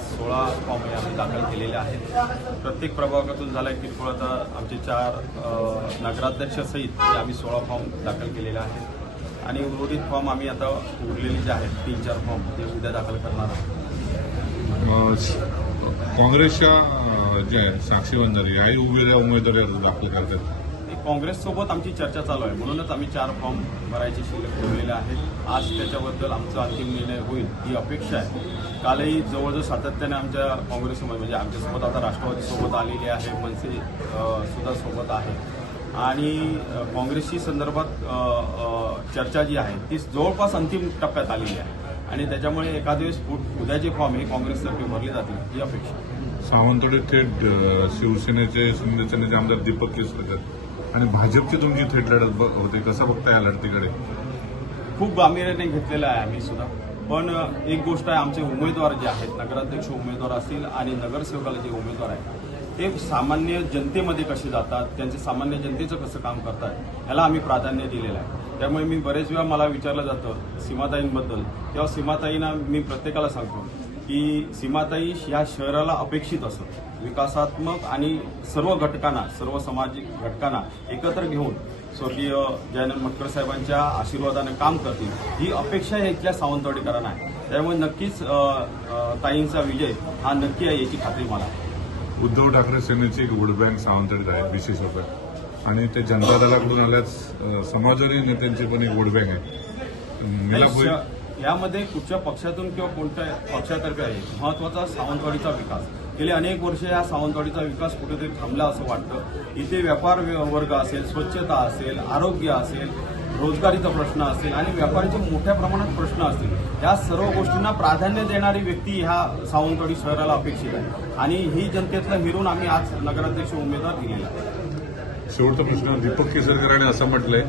सोळा फॉर्म आम्ही दाखल केलेले आहेत. प्रत्येक प्रभागातून झाला किरकोळ आता आमचे चार नगराध्यक्षसहित आम्ही सोळा फॉर्म दाखल केलेले आहेत. आणि उर्वरित फॉर्म आम्ही आता उरलेले जे आहेत तीन चार फॉर्म ते उद्या दाखल करणार आहोत. काँग्रेसच्या जे आहे साक्षी वंजारी याही उमेदवार उमेदवारी दाखल करतात. काँग्रेससोबत आमची चर्चा चालू आहे. म्हणूनच आम्ही चार फॉर्म भरायचे शिल्लक ठेवलेले आहेत आज त्याच्याबद्दल आमचा अंतिम निर्णय होईल ही अपेक्षा आहे. कालही जवळजवळ सातत्याने आमच्या काँग्रेससोबत म्हणजे आमच्यासोबत आता राष्ट्रवादीसोबत आलेली आहे मनसे सुद्धा सोबत आहे. आणि काँग्रेसशी संदर्भात चर्चा जी आहे ती जवळपास अंतिम टप्प्यात आलेली आहे. आणि त्याच्यामुळे एखाद वेळेस उद्याचे फॉर्म हे काँग्रेसतर्फे भरले जातील ही अपेक्षा सावंतवाडी थेट शिवसेनेचे शिंदेचे नेते आमदार दीपक केसरकर. आणि भाजपची तुमची थेट लढत होते कसं बघता या लढतीकडे? खूप गांभीर्याने घेतलेलं आहे आम्ही सुद्धा. पण एक गोष्ट आहे आमचे उमेदवार जे आहेत नगराध्यक्ष उमेदवार असतील आणि नगरसेवकाला जे उमेदवार आहेत ते सामान्य जनतेमध्ये कसे जातात त्यांचे सामान्य जनतेचं कसं काम करतात ह्याला आम्ही प्राधान्य दिलेलं आहे. त्यामुळे मी बरेच वेळा मला विचारलं जातं सीमाताईंबद्दल. तेव्हा सीमाताईंना मी प्रत्येकाला सांगतो की सीमाताई ह्या शहराला अपेक्षित असत. विकासात्मक आणि सर्व घटकांना सर्व सामाजिक घटकांना एकत्र घेऊन स्वर्गीय जयानंद मटकर साहेबांच्या आशीर्वादाने काम करतील. ही अपेक्षा या इथल्या सावंतवाडीकरांना आहे. त्यामुळे नक्कीच ताईंचा विजय हा नक्की आहे याची खात्री मला उद्धव ठाकरे सेनेची एक वोट बँक सावंतवाडीत आहे विशेष आणि ते जनता दलाकडून आल्याच समाजवादी नेत्यांची पण एक वोट बँक आहे. यामध्ये कुठच्या पक्षातून किंवा कोणत्या पक्षातर्फे आहे? महत्त्वाचा सावंतवाडीचा विकास. गेले अनेक वर्ष या सावंतवाडीचा विकास कुठेतरी थांबला असं वाटतं. इथे व्यापार वर्ग असेल स्वच्छता असेल आरोग्य असेल रोजगारीचा प्रश्न असेल आणि व्यापारीचे मोठ्या प्रमाणात प्रश्न असतील. या सर्व गोष्टींना प्राधान्य देणारी व्यक्ती ह्या सावंतवाडी शहराला अपेक्षित आहे. आणि ही जनतेतलं हिरून आम्ही आज नगराध्यक्ष उमेदवार दिलेला आहे. शेवटचा प्रश्न दीपक केसरकरांनी असं म्हटलंय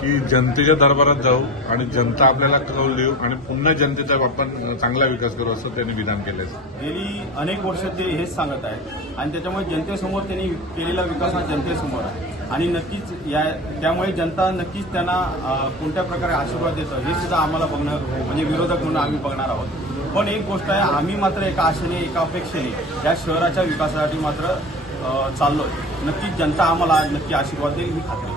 की जनतेच्या दरबारात जाऊ आणि जनता आपल्याला कौल देऊ आणि पुन्हा जनतेचा आपण चांगला विकास करू असं त्यांनी विधान केलंय. गेली अनेक वर्ष ते हेच सांगत आहेत. आणि त्याच्यामुळे जनतेसमोर त्यांनी केलेला विकास हा जनतेसमोर आहे. आणि नक्कीच या त्यामुळे जनता नक्कीच त्यांना कोणत्या प्रकारे आशीर्वाद देतं हे सुद्धा आम्हाला बघणार म्हणजे विरोधक म्हणून आम्ही बघणार आहोत. पण एक गोष्ट आहे आम्ही मात्र एका आशेने एका अपेक्षेने या शहराच्या विकासासाठी मात्र अ, चाललोय. नक्कीच जनता आम्हाला नक्की आशीर्वाद देईल ही खात्री.